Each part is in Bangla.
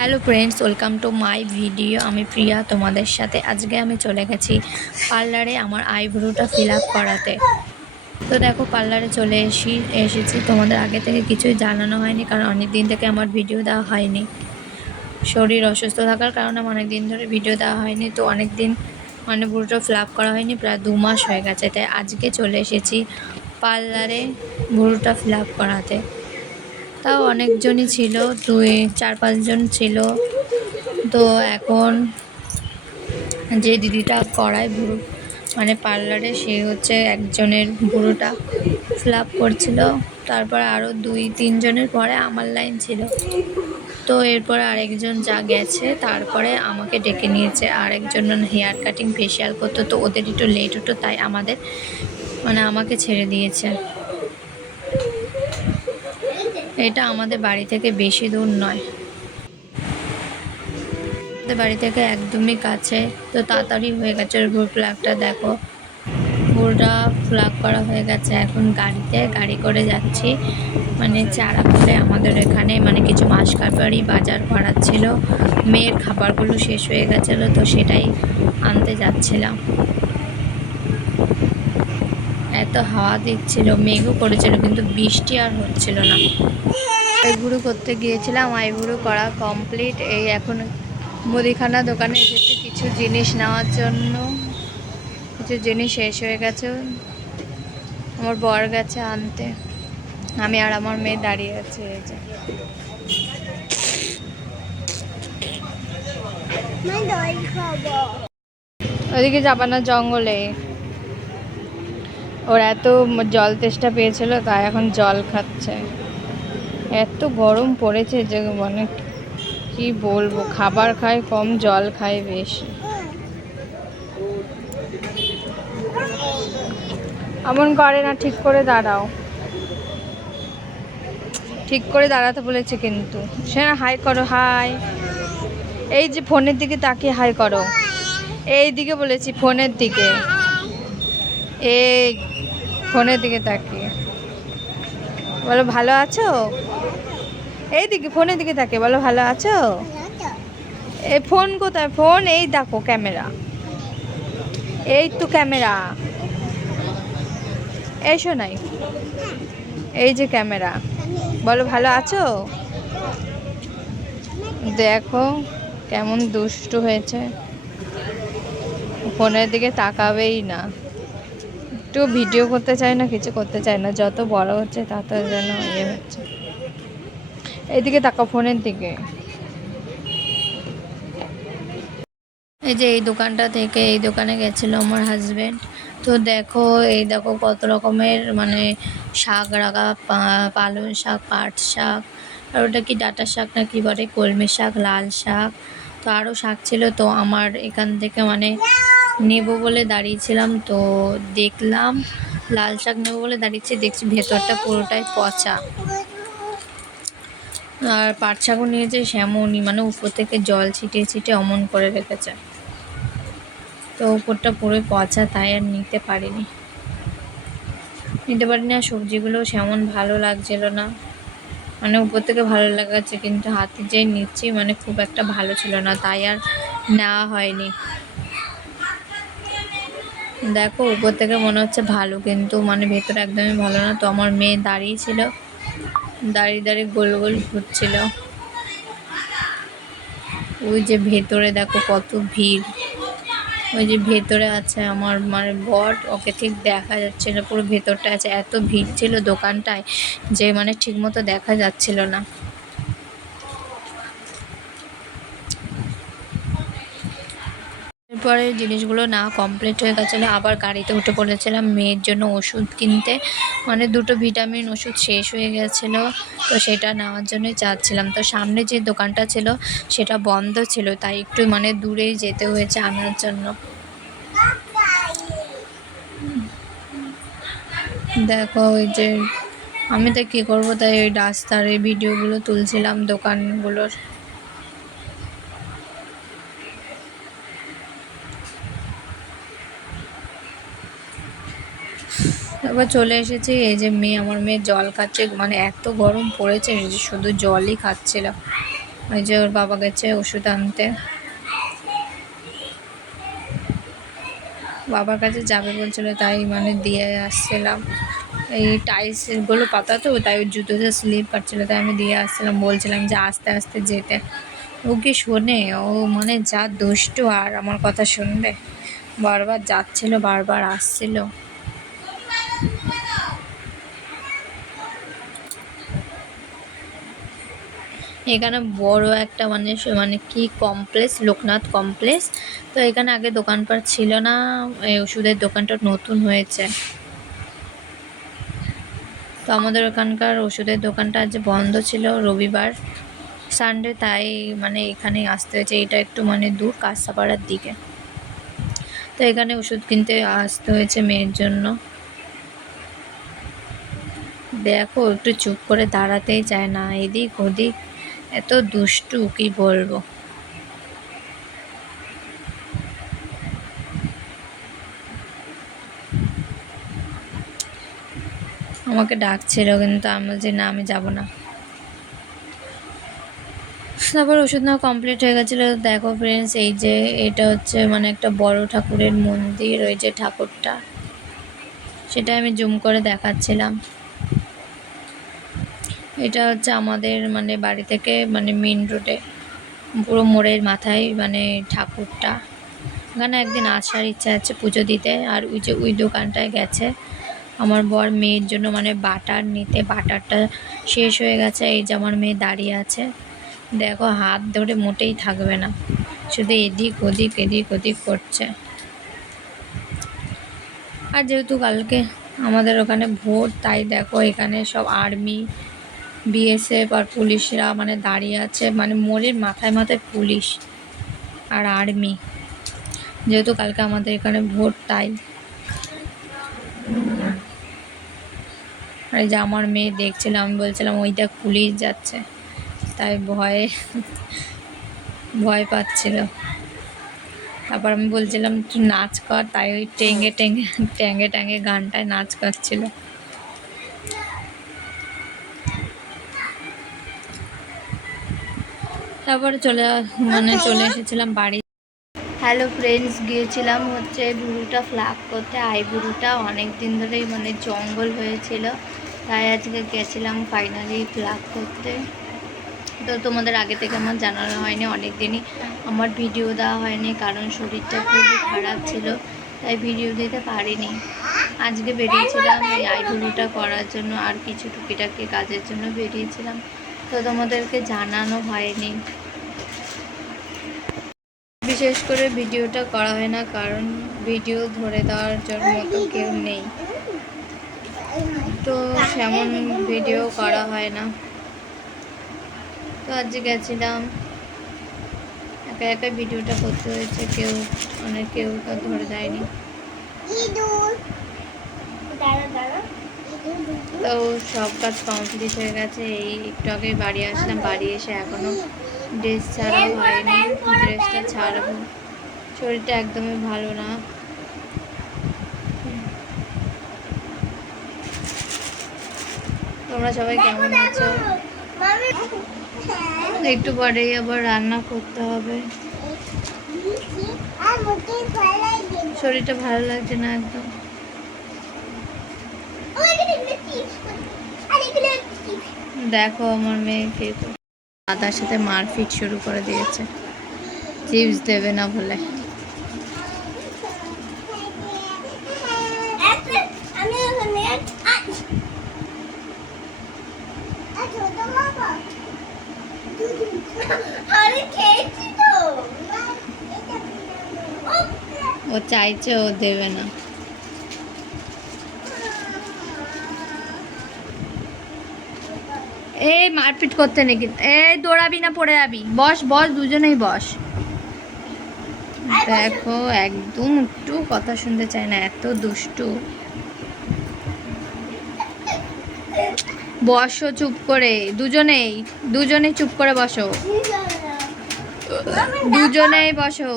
Hello friends, welcome to my video. আমি প্রিয়া তোমাদের সাথে। আজকে আমি চলে গেছি পার্লারে আমার আইব্রোটা ফিল আপ করাতে। তো দেখো, পার্লারে চলে এসেছি। তোমাদের আগে থেকে কিছুই জানানো হয়নি, কারণ অনেক দিন থেকে আমার ভিডিও দেওয়া হয়নি। শরীর অসুস্থ থাকার কারণে আমার অনেক দিন ধরে ভিডিও দেওয়া হয়নি। তো অনেক দিন ভ্রুটা ফিল আপ করা হয়নি, প্রায় 2 মাস হয়ে গেছে। তাই আজকে চলে এসেছি পার্লারে ভ্রুটা ফিল আপ করাতে। তাও অনেকজনই ছিল, 4-5 জন ছিল। তো এখন যে দিদিটা করায় ভুরু পার্লারে, সে হচ্ছে একজনের ভুরুটা ফিল আপ করছিল। তারপর আরও 2-3 জনের পরে আমার লাইন ছিল। তো এরপরে আরেকজন যা গেছে, তারপরে আমাকে ডেকে নিয়েছে। আরেকজন হেয়ার কাটিং ফেশিয়াল করতো, তো ওদের একটু লেট হতো, তাই আমাকে ছেড়ে দিয়েছে। এটা আমাদের বাড়ি থেকে বেশি দূর নয়, বাড়ি থেকে একদমই কাছে। তো তাড়াতাড়ি হয়ে গেছে। ভুরু প্লাগটা দেখো, ভুরুটা প্লাগ করা হয়ে গেছে। এখন গাড়ি করে যাচ্ছি চারাপুরে। আমাদের এখানে কিছু মাসকাবাড়ি বাজার করার ছিল, মেয়ের খাবারগুলো শেষ হয়ে গেছিলো, তো সেটাই আনতে যাচ্ছিলাম। এত হাওয়া দিচ্ছিল, মেঘও করেছিল, কিন্তু বৃষ্টি আর হচ্ছিল না। আইব্রো করতে গিয়েছিলাম, আইব্রো করা কমপ্লিট। এই এখন মুদিখানা দোকানে এসেছি কিছু জিনিস নেওয়ার জন্য। কিছু জিনিস শেষ হয়ে গেছে, আমার বর গেছে আনতে। আমি আর আমার মেয়ে দাঁড়িয়ে আছি। এই যে ওদিকে যাবা না, জঙ্গলে। ওরা এত জল তেষ্টা পেয়েছিল, তাই এখন জল খাচ্ছে। এত গরম পড়েছে যে কি বলবো, খাবার খায় কম, জল খায় বেশি। এমন করে না, ঠিক করে দাঁড়াও। ঠিক করে দাঁড়াতে বলেছে, কিন্তু সে না, হাই করো, হাই। এই যে ফোনের দিকে তাকিয়ে হাই করো। এই দিকে বলেছি, ফোনের দিকে। এই ফোনের দিকে তাকিয়ে বলো ভালো আছো। এই দিকে, ফোনের দিকে তাকিয়ে বলো ভালো আছো। এই ফোন কোথায়? ফোন এই দেখো, ক্যামেরা। এই তো ক্যামেরা, এসো নাই। এই যে ক্যামেরা, বলো ভালো আছো। দেখো কেমন দুষ্টু হয়েছে, ফোনের দিকে তাকাবেই না। একটু ভিডিও করতে চায় না, কিছু করতে চায় না। যত বড় হচ্ছে তত যেন হচ্ছে। এইদিকে তাকাও, ফোনের দিকে। এই যে এই দোকানটা থেকে, এই দোকানে গেছিলো আমার হাজবেন্ড। তো দেখো, এই দেখো কত রকমের শাক রাখা, পালং শাক, পাট শাক, আর ওটা কি ডাঁটা শাক না কি বলে, কলমি শাক, লাল শাক। তো আরও শাক ছিল। তো আমার এখান থেকে নেব বলে দাঁড়িয়েছিলাম। তো দেখলাম লাল শাক নেব বলে দাঁড়িয়েছি, দেখছি ভেতরটা পুরোটাই পচা। আর পাট শাকও নিয়েছে সেমনই, উপর থেকে জল ছিটিয়ে ছিটিয়ে অমন করে রেখেছে। তো উপরটা পুরোই পচা, তাই আর নিতে পারিনি। আর সবজিগুলো সেমন ভালো লাগছিল না। উপর থেকে ভালো লাগাচ্ছে, কিন্তু হাতে যে নিচ্ছি খুব একটা ভালো ছিল না, তাই আর নেওয়া হয়নি। দেখো, উপর থেকে মনে হচ্ছে ভালো, কিন্তু ভেতরে একদমই ভালো না। তো আমার মেয়ে দাঁড়িয়েছিল, দাঁড়িয়ে দাঁড়িয়ে গোল গোল ঘুরছিল। ওই যে ভেতরে দেখো কত ভিড়। ওই যে ভেতরে আছে আমার বর, ওকে ঠিক দেখা যাচ্ছে না, পুরো ভেতরটা আছে। এত ভিড় ছিল দোকানটায় যে ঠিক মতো দেখা যাচ্ছিল না। এরপরে জিনিসগুলো না কমপ্লিট হয়ে গেছিলো, আবার গাড়িতে উঠে পড়েছিলাম মেয়ের জন্য ওষুধ কিনতে। 2টো ভিটামিন ওষুধ শেষ হয়ে গেছিলো, তো সেটা নেওয়ার জন্যই যাচ্ছিলাম। তো সামনে যে দোকানটা ছিল সেটা বন্ধ ছিল, তাই একটু দূরেই যেতে হয়েছে আনার জন্য। দেখো, ওই যে আমি তো কী করবো, তাই ওই রাস্তার এই ভিডিওগুলো তুলছিলাম দোকানগুলোর। তারপর চলে এসেছি। এই যে আমার মেয়ে জল খাচ্ছে, এত গরম পড়েছে যে শুধু জলই খাচ্ছিল। ওই যে ওর বাবা গেছে ওষুধ আনতে, বাবার কাছে যাবে বলছিল, তাই মানে দিয়ে আসছিলাম। এই টাইলসগুলো পাতা তো, তাই ওর জুতোতে স্লিপ কাটছিল, তাই আমি দিয়ে আসছিলাম, বলছিলাম যে আস্তে আস্তে যেতে। ও কি শোনে? ও মানে যা দুষ্টু, আর আমার কথা শুনবে? বারবার যাচ্ছিল, বারবার আসছিল। এখানে বড় একটা মানে মানে কি কমপ্লেক্স, লোকনাথ কমপ্লেক্স। তো এখানে আগে দোকানপাট ছিল না, এই ওষুধের দোকানটা নতুন হয়েছে। তো আমাদের ওখানকার ওষুধের দোকানটা আজ বন্ধ ছিল, রবিবার সানডে, তাই মানে এখানে আসতে হয়েছে। এটা একটু মানে দূর, কাঁসাপাড়ার দিকে। তো এখানে ওষুধ কিনতে আসতে হয়েছে মেয়ের জন্য। দেখো একটু চুপ করে দাঁড়াতেই চায় না, এদিক ওদিক এত দুষ্টু, কি বলবো। আমাকে ডাকছিল, কিন্তু আমি বলছি না, আমি যাব না। তারপর ওষুধ নেওয়া কমপ্লিট হয়ে গেছিলো। দেখো ফ্রেন্ডস, এই যে এটা হচ্ছে মানে একটা বড় ঠাকুরের মন্দির, ওই যে ঠাকুরটা, সেটা আমি জুম করে দেখাচ্ছিলাম। এটা হচ্ছে আমাদের মানে বাড়ি থেকে মানে মেন রোডে, পুরো মোড়ের মাথায় মানে ঠাকুরটা। এখানে একদিন আসার ইচ্ছা আছে পুজো দিতে। আর ওই যে ওই দোকানটায় গেছে আমার বর মেয়ের জন্য মানে বাটার নিতে, বাটারটা শেষ হয়ে গেছে। এই যে আমার মেয়ে দাঁড়িয়ে আছে, দেখো হাত ধরে মোটেই থাকবে না, শুধু এদিক ওদিক এদিক ওদিক করছে। আর যেহেতু কালকে আমাদের ওখানে ভোট, তাই দেখো এখানে সব আর্মি, বিএসএফ আর পুলিশরা মানে দাঁড়িয়ে আছে, মানে মোড়ের মাথায় মাথায় পুলিশ আর আর্মি, যেহেতু কালকে আমাদের এখানে ভোট, তাই। আর এই যে আমার মেয়ে দেখছিলাম, আমি বলছিলাম ওই দেখ পুলিশ যাচ্ছে, তাই ভয়ে ভয় পাচ্ছিল। তারপর আমি বলছিলাম তুই নাচ কর, তাই ওই টেঙ্গে টেঙ্গে ট্যাঙ্গে ট্যাঙ্গে গানটায় নাচ করছিল। তারপরে চলে এসেছিলাম বাড়ি। হ্যালো ফ্রেন্ডস, গিয়েছিলাম হচ্ছে ভুরুটা ফ্লাগ করতে। আইবুড়োটা অনেক দিন ধরেই মানে জঙ্গল হয়েছিল, তাই আজকে গেছিলাম ফাইনালি ফ্লাগ করতে। তো তোমাদের আগে থেকে আমার জানানো হয়নি, অনেক দিনই আমার ভিডিও দেওয়া হয়নি, কারণ শরীরটা খুবই খারাপ ছিল, তাই ভিডিও দিতে পারিনি। আজকে বেরিয়েছিলাম এই আইবুড়োটা করার জন্য, আর কিছু টুকিটাকি কাজের জন্য বেরিয়েছিলাম, তো তোমাদেরকে জানানো হয়নি। বিশেষ করে ভিডিওটা করা হয় না, কারণ ভিডিও ধরে দেওয়ার জন্য মতো কেউ নেই, তো সেমন ভিডিও করা হয় না। তো আজকে গেছিলাম, একা একা ভিডিওটা করতে হয়েছে, কেউ তো ধরে দেয়নি। তো সব কাজ কমপ্লিট হয়ে গেছে, এই একটু আগে বাড়ি আসলাম, বাড়ি এসে এখনও ড্রেস ছাড়া হয়নি, ড্রেসটা ছাড়বো। শরীরটা একদমই ভালো না। তোমরা সবাই কেমন আছো? একটু পরেই আবার রান্না করতে হবে। শরীরটা ভালো লাগছে না একদম। দেখো আমার মেয়েকে তো দাদার সাথে মারপিট শুরু করে দিয়েছে, চিপস দেবে না বলে। ও চাইছে, ও দেবে না। এই মারপিট করতে নাকি? এই দৌড়াবি না, পড়ে যাবি। বস বস, দুজনেই বস। দেখো একদম একটু কথা শুনতে চায় না, এত দুষ্টু। বসো চুপ করে, দুজনেই চুপ করে বসো, দুজনেই বসো।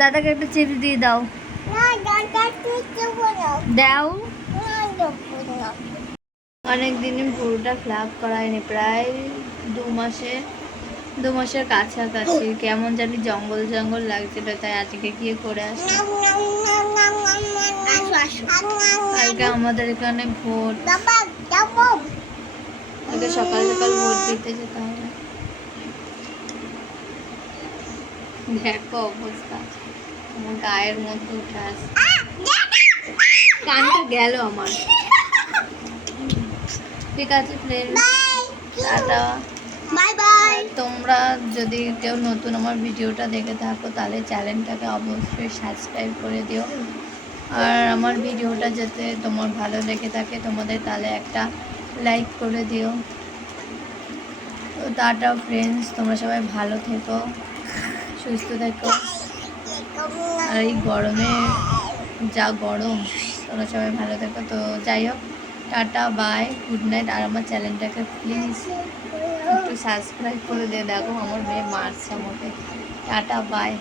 দাদাকে একটু চিপস দিয়ে দাও। দাও। অনেক দিনই ভুরুটা ফ্লাপ করায়নি, প্রায় 2 মাসের কাছাকাছি। কেমন জানি জঙ্গল জঙ্গল লাগছিল, তাই আজকে গিয়ে করে আসি। কালকে আমাদের এখানে ভোট, কালকে সকাল সকাল ভোট দিতে যেতে হবে। দেখো অবস্থা, আমার গায়ের মধ্যে উঠে আসে, কানটা গেল আমার। ঠিক আছে ফ্রেন্ড, টাটা, বাই বাই। তোমরা যদি কেউ নতুন আমার ভিডিওটা দেখে থাকো তাহলে চ্যানেলটাকে অবশ্যই সাবস্ক্রাইব করে দিও। আর আমার ভিডিওটা যাতে তোমার ভালো লেগে থাকে তোমাদের, তাহলে একটা লাইক করে দিও। তো টাটা ফ্রেন্ডস, তোমরা সবাই ভালো থেকো, সুস্থ থেকো। আর এই গরমে যা গরম, তোমরা সবাই ভালো থেকো। তো যাই হোক, টাটা বাই, গুড নাইট। আর আমার চ্যানেলটাকে প্লিজ একটু সাবস্ক্রাইব করে দিয়ে। দেখো আমার মেয়ে মারছে আমাকে। Tata bye.